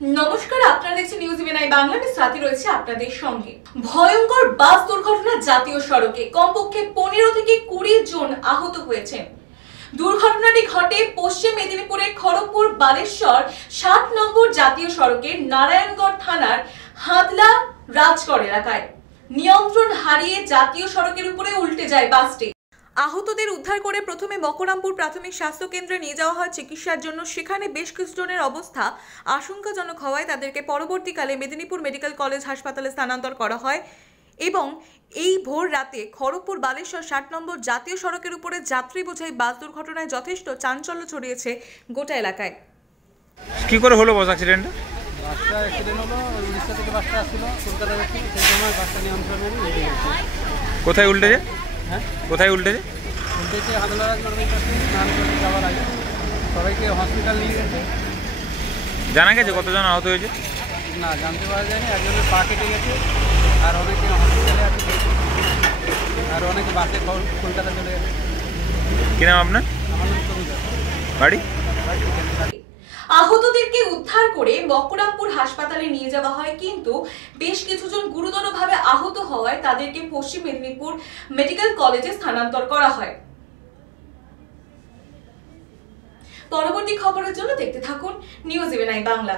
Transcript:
নমস্কার, আপনারা দেখছেন নিউজ ইভেন বাংলা। আমি সাথী রয়েছে আপনাদের সঙ্গে। ভয়ঙ্কর বাস দুর্ঘটনা জাতীয় সড়কে, কমপক্ষে 15 থেকে 20 জন আহত হয়েছেন। দুর্ঘটনাটি ঘটে পশ্চিম মেদিনীপুরের খড়গপুর বালেশ্বর 60 নম্বর জাতীয় সড়কের নারায়ণগড় থানার হাদলা রাজগড় এলাকায়। নিয়ন্ত্রণ হারিয়ে জাতীয় সড়কের উপরে উল্টে যায় বাসটি। আহতদের উদ্ধার করে প্রথমে মকরামপুর প্রাথমিক স্বাস্থ্য কেন্দ্রে নিয়ে যাওয়া হয় চিকিৎসার জন্য। সেখানে বেশ কিছুজনের অবস্থা আশঙ্কাজনক হওয়ায় তাদেরকে পরবর্তীকালে মেদিনীপুর মেডিকেল কলেজ হাসপাতালে স্থানান্তর করা হয়। এবং এই ভোর রাতে খড়গপুর বালেশ্বর 60 নম্বর জাতীয় সড়কের উপরে যাত্রী বোঝাই বাস দুর্ঘটনায় যথেষ্ট চাঞ্চল্য ছড়িয়েছে গোটা এলাকায়। কি করে হলো বাস অ্যাক্সিডেন্ট? বাসটা অ্যাক্সিডেন্ট হলো, উড়িষ্যা থেকে বাসটা আসছিল কলকাতা যাচ্ছিল, সেই সময় বাসটা নিয়ন্ত্রণে উল্টে গেছে। কোথায় উল্টেছে? হ্যাঁ, কোথায় উল্টেছে? উল্টেছে হাদলা রাজগড়ের কাছে, স্নান করে যাওয়ার আগে সবাইকে হসপিটাল নিয়ে গেছে। জানা গেছে কতজন আহত হয়েছে? না, জানতে পারা যায়নি। একজনের পা কেটে গেছে, আর অনেকে হসপিটালে আছে, আর অনেকে বাসে কলকাতা চলে গেছে। কি নাম আপনার? আমার নাম সবুজ। বাড়ি? আহতদেরকে উদ্ধার করে মকরামপুর হাসপাতালে নিয়ে যাওয়া হয়, কিন্তু বেশ কিছুজন গুরুতরভাবে আহত হওয়ায় তাদেরকে পশ্চিম মেদিনীপুর মেডিকেল কলেজে স্থানান্তর করা হয়। পরবর্তী খবরের জন্য দেখতে থাকুন নিউজ ইভেন বাংলা।